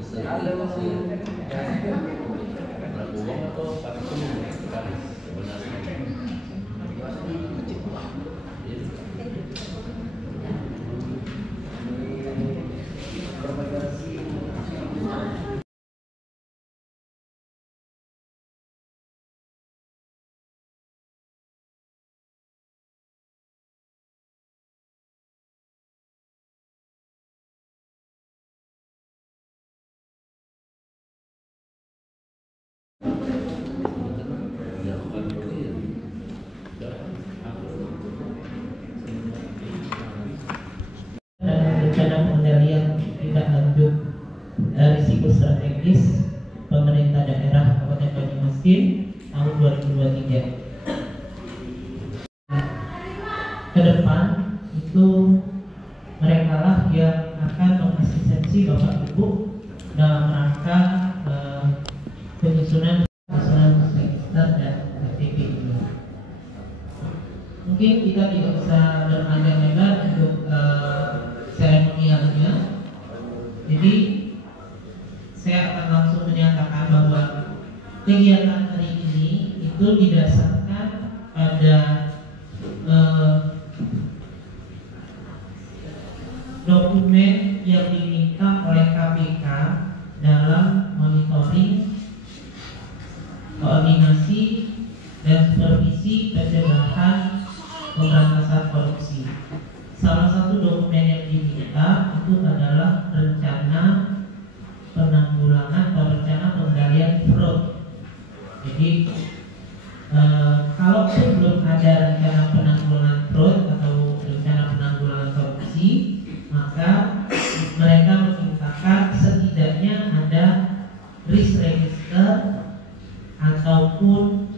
Halo. Berapa uang atau pakai sebenarnya? Rencana pengendalian tindak lanjut risiko strategis pemerintah daerah Kabupaten Banyumasin tahun 2023. Ke depan itu mereka lah yang akan mengasistensi Bapak Ibu dalam rangka penyusunan register dan KTP ini. Mungkin kita tidak usah berpanjang lebar untuk seremonialnya. Jadi saya akan langsung menyatakan bahwa kegiatan hari ini itu didasarkan pada dokumen yang diminta oleh KPK dalam monitoring, koordinasi, dan supervisi pencegahan pemberantasan korupsi. Salah satu dokumen yang diminta itu adalah rencana penanggulangan atau rencana pengendalian fraud. Jadi kalau belum ada rencana penanggulangan fraud atau rencana penanggulangan korupsi, maka mereka memintakan setidaknya ada risk register ataupun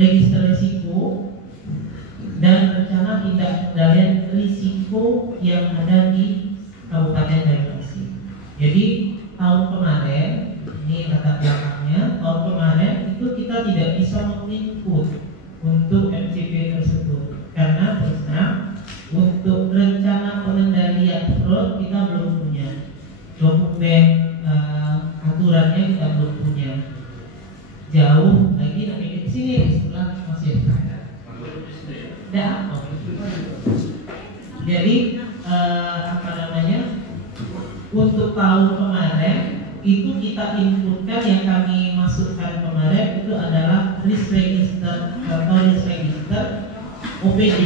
register risiko dan rencana tindak pengendalian risiko yang ada di Kabupaten Banyumasin. Jadi tahun kemarin, ini latar belakangnya, tahun kemarin itu kita tidak bisa menginput untuk MCP tersebut karena terus terang untuk rencana pengendalian fraud kita belum punya dokumen, aturannya kita belum punya. Jauh lagi tapi di sini istilah masih ada. Jadi apa namanya? Untuk tahun kemarin itu kita inputkan yang kami masukkan kemarin itu adalah risk register atau risk register OPD.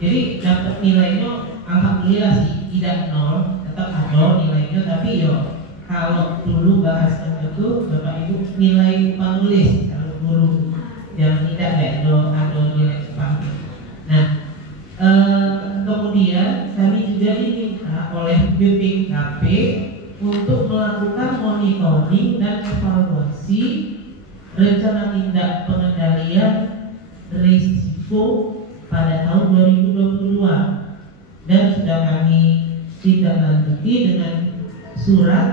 Jadi dapat nilainya alhamdulillah sih tidak nol, tetap ada nilainya, tapi yo kalau dulu bahasanya itu Bapak Ibu nilai penulis kalau guru yang tidak ada nilai upah. Nah kemudian kami juga diminta oleh BPKP untuk melakukan monitoring dan evaluasi rencana tindak pengendalian risiko pada tahun 2022 dan sudah kami tindak lanjuti dengan surat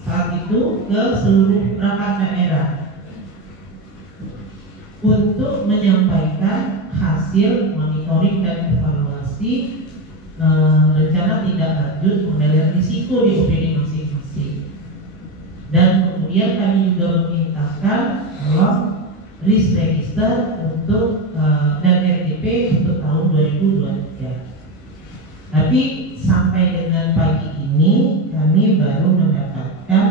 saat itu ke seluruh perangkat daerah untuk menyampaikan hasil monitoring dan evaluasi rencana tindak lanjut pengendalian risiko di OPD masing-masing. Dan kemudian kami juga memintakan risk register untuk dan RTP untuk tahun 2023. Tapi sampai dengan pagi ini kami baru mendapatkan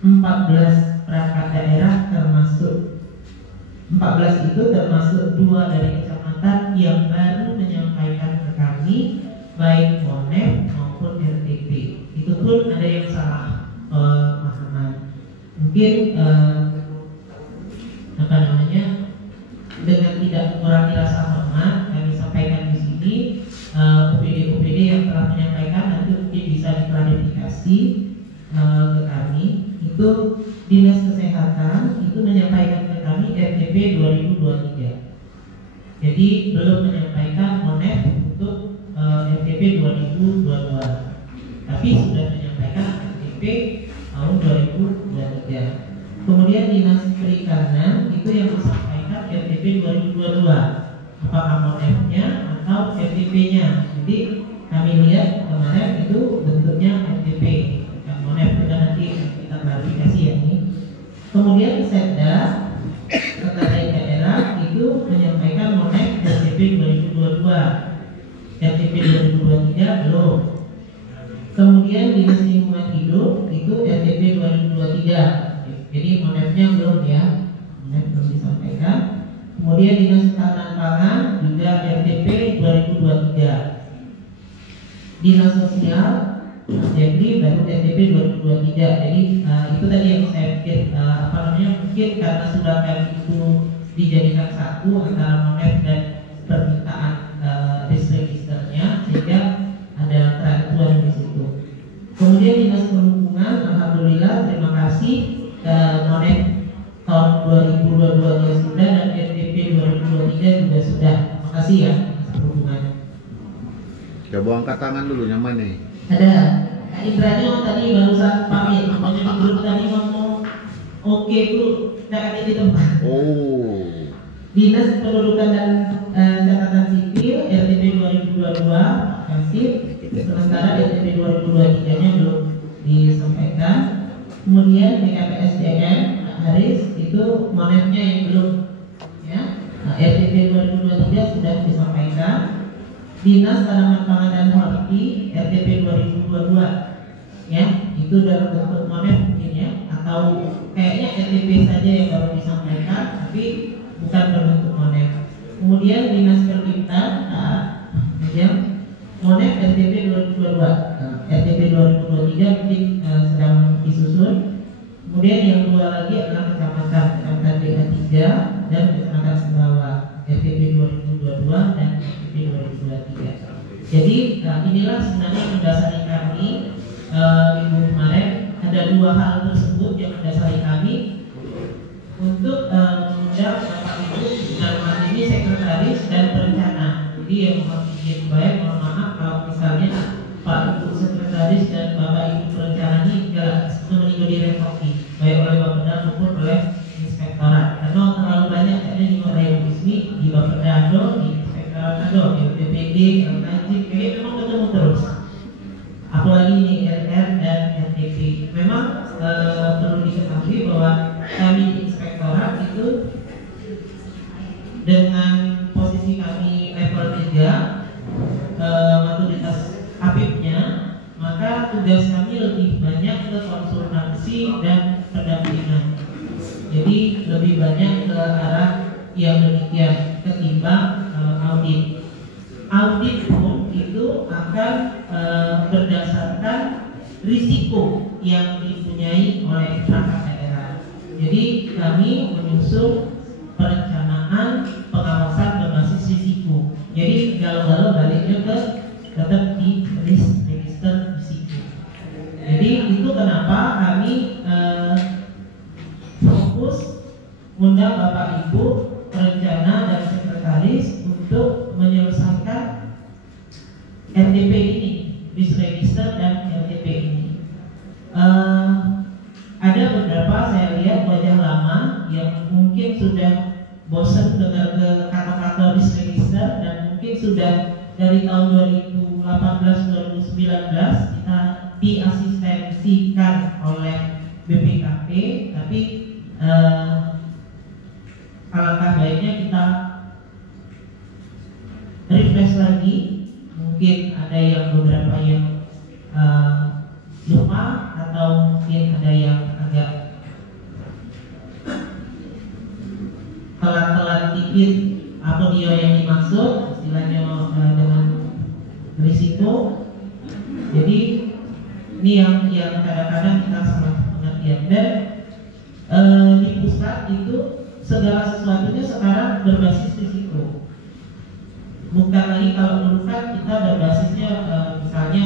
14 perangkat daerah, termasuk 14 itu termasuk 2 dari kecamatan yang baru menyampaikan ke kami baik MONEP maupun RTP. Itu pun ada yang salah pemahaman. Mungkin apa namanya, dengan tidak mengurangi rasa hormat kami sampaikan di sini OPD yang telah menyampaikan nanti mungkin bisa diklarifikasi ke kami. Itu Dinas Kesehatan itu menyampaikan ke kami RTP 2023. Jadi belum menyampaikan MONEP untuk RTP 2022. Tapi sudah menyampaikan RTP tahun 2023. Kemudian Dinas Perikanan itu yang disampaikan RTP 2022. Apakah MONEP-nya atau RTP-nya? Jadi kami lihat kemarin itu bentuknya RTP. kita klarifikasi ya ini. Kemudian Setda terkait daerah itu menyampaikan monek RTP 2022, RTP 2023 belum. Kemudian Dinas Lingkungan Hidup itu RTP 2023, jadi monetnya belum ya, monet belum disampaikan. Kemudian Dinas Ketahanan Pangan juga RTP 2023. Dinas Sosial jadi baru RTP 2023. Jadi itu tadi yang saya pikir mungkin karena sudah itu dijadikan satu antara monet dan permintaan registernya sehingga ada keraguan di situ. Kemudian Dinas Perhubungan, alhamdulillah terima kasih monet tahun 2022 nya sudah dan RTP 2023 juga sudah. Terima kasih ya Dinas Perhubungan. Coba angkat tangan dulu, nyaman nih. Ada Kak Ibrahim tadi barusan pamit, makanya di grup tadi ngomong oke Bu, tidak ada di tempat. Oh. Dinas Pendudukan dan Catatan Sipil RTP 2022 masih, sementara RTP 2023 nya belum disampaikan. Kemudian BKPSDM Haris itu monetnya yang belum ya. RTP 2023 sudah disampaikan. Dinas Tanaman Pangan dan Horti RTP 2022 ya, itu dalam bentuk monet mungkin ya, atau kayaknya RTP saja yang baru disampaikan tapi bukan berbentuk monet. Kemudian Dinas Perwita ya, monet RTP 2022, RTP 2023 mungkin sedang disusun. Kemudian yang dua lagi adalah kecamatan DA3 dan kecamatan Sumbawa RTP 2022 dan RTP 2023. Jadi inilah sebenarnya yang mendasari kami minggu kemarin. Ada dua hal tersebut yang mendasari kami untuk mengundang Bapak Ibu dalam hal ini sekretaris dan perencana. Jadi yang izin baik, mohon maaf kalau misalnya Pak Ibu sekretaris dan Bapak Ibu perencana ini memenuhi direvokasi baik oleh Bapeda maupun oleh inspektorat. Karena terlalu banyak ada di Korea Bismi, di Bapeda ada, di inspektorat ada, di BPD, LKJ, kayaknya memang ketemu terus. Apalagi ini RR dan RTP. Memang perlu diketahui bahwa kami di inspektorat itu dengan posisi kami level 3 maturitas APIP-nya, maka tugas kami lebih banyak ke konsultasi dan pendampingan. Jadi lebih banyak ke arah yang demikian ketimbang audit. Audit pun itu akan berdasarkan risiko yang dipunyai oleh perangkat daerah. Jadi kami menyusun perencanaan pengawasan berbasis risiko. Jadi kalau baliknya ke tetap di register risiko. Jadi itu kenapa kami fokus undang Bapak Ibu perencana dan sekretaris untuk menyelesaikan RTP ini, risk register dan RTP ini. Ada beberapa saya lihat wajah lama yang mungkin sudah bosan dengar ke kata-kata risk register dan mungkin sudah dari tahun 2018-2019 kita diasistensikan oleh BPKP, tapi alangkah baiknya kita refresh lagi. Mungkin ada yang beberapa yang lupa atau mungkin ada yang agak telat-telat dikit apa dia yang dimaksud istilahnya dengan risiko. Jadi ini yang kadang-kadang kita salah pengertian. Dan di pusat itu segala sesuatunya sekarang berbasis risiko. Bukan lagi kalau dulu kan kita berbasisnya misalnya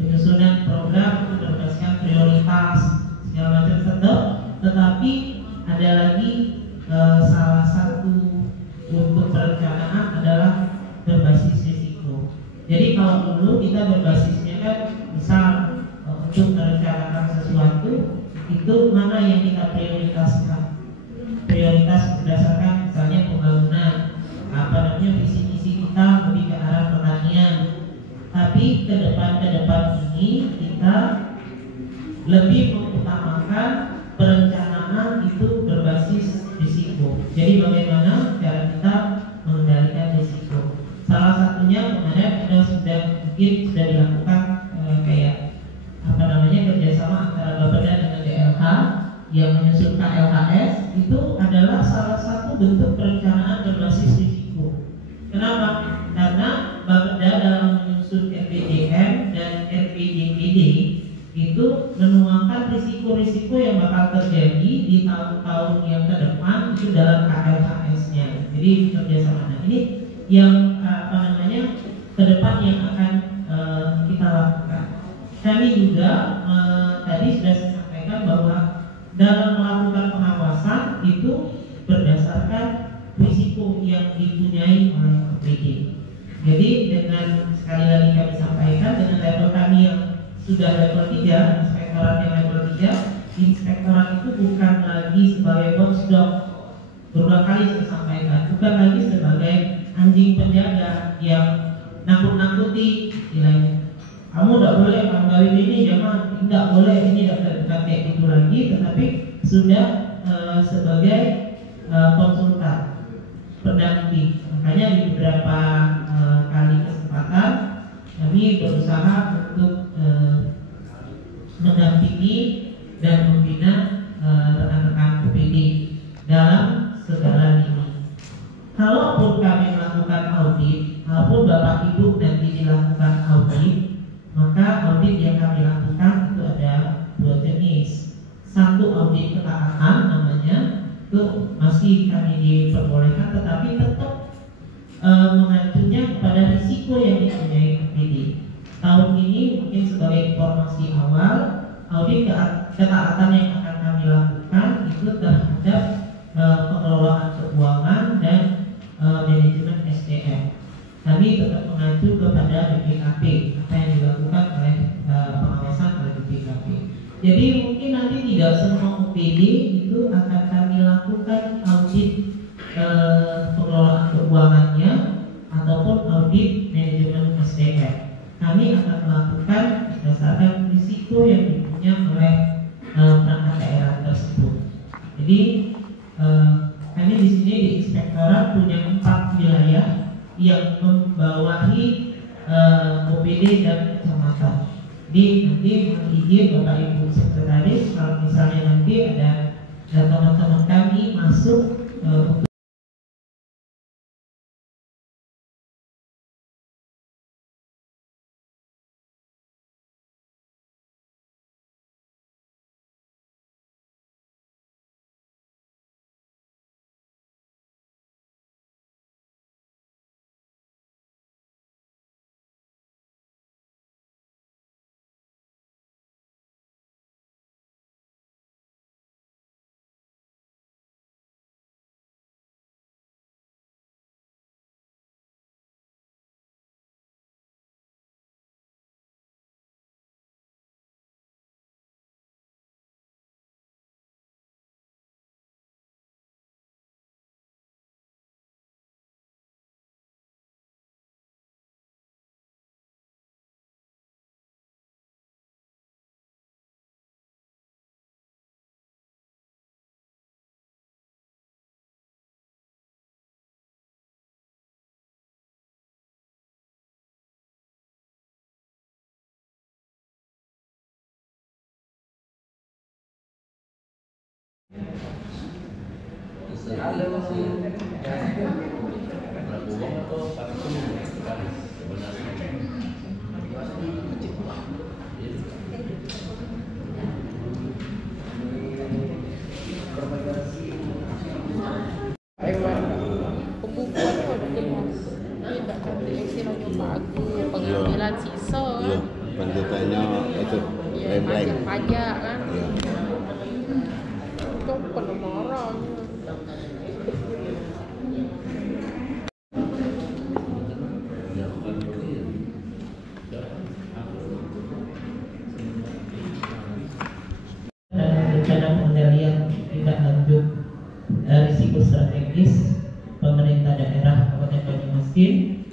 penyusunan program itu berdasarkan prioritas segala macam tetap, tetapi ada lagi salah satu untuk perencanaan adalah berbasis risiko. Jadi kalau dulu kita berbasisnya kan misal untuk merencanakan sesuatu itu mana yang kita prioritaskan. Prioritas berdasarkan misalnya pembangunan, visi misi kita lebih ke arah pertanian. Tapi ke depan ini kita lebih mengutamakan mengutamakan perencanaan itu berbasis risiko. Jadi bagaimana cara kita mengendalikan risiko? Salah satunya kemarin ada mungkin sudah dilakukan kayak kerjasama antara Bapeda dengan DLH yang menyusun KLHS, itu adalah salah satu bentuk perencanaan berbasis risiko. Kenapa? Karena Bapeda dalam menyusun RPJM dan RPJMD itu menuangkan risiko-risiko yang bakal terjadi di tahun-tahun yang ke depan itu dalam KLHS-nya. Jadi kerjasama. Nah, ini yang ke depan yang akan kita lakukan. Kami juga tadi sudah saya sampaikan bahwa dalam melakukan pengawasan itu berdasarkan risiko yang dipunyai oleh OPD. Jadi dengan sekali lagi kami sampaikan dengan level kami yang sudah level 3, inspektorat yang level 3, inspektorat itu bukan lagi sebagai watchdog. Berulang kali saya sampaikan, bukan lagi sebagai anjing penjaga yang nakut-nakuti nilainya. Kamu tidak boleh panggilin ini, jangan, tidak boleh ini, tidak kayak gitu lagi, tetapi sudah sebagai konsultan pendamping. Makanya di beberapa kali kesempatan kami berusaha untuk mendampingi dan membina rekan-rekan OPD dalam segala lini. Kalaupun kami melakukan audit, kalaupun Bapak Ibu nanti dilakukan audit, maka audit yang kami lakukan itu ada 2 jenis. Satu audit ketaatan namanya, itu masih kami diperbolehkan, tetapi tetap mengacunya kepada risiko yang dipunyai OPD. Tahun ini mungkin sebagai informasi awal, audit ketaatan yang akan kami lakukan itu terhadap pengelolaan keuangan dan manajemen SDM. Kami tetap mengacu kepada BPKP, apa yang dilakukan oleh pengawasan oleh BPKP. Jadi mungkin nanti tidak semua OPD itu akan kami lakukan audit pengelolaan keuangannya ataupun audit manajemen SDM. Kami akan melakukan berdasarkan risiko yang dipunya oleh perangkat daerah tersebut. Jadi kami di sini di inspektorat punya 4 wilayah yang membawahi OPD dan kecamatan. Jadi nanti izin Bapak Ibu Sekretaris, kalau misalnya nanti ada teman-teman kami masuk Berapa uang atau pakai semua sebenarnya? Pembukuannya udah jelas. Tidak koleksi nomor bagus, pengambilan sisa. Iya, penjatanya itu blank. Pajak kan. Iya. Itu pengeluaran. Rencana pengendalian tindak lanjut risiko strategis pemerintah daerah Kabupaten Banyumasin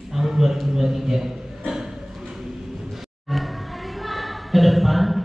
tahun 2023. Ke depan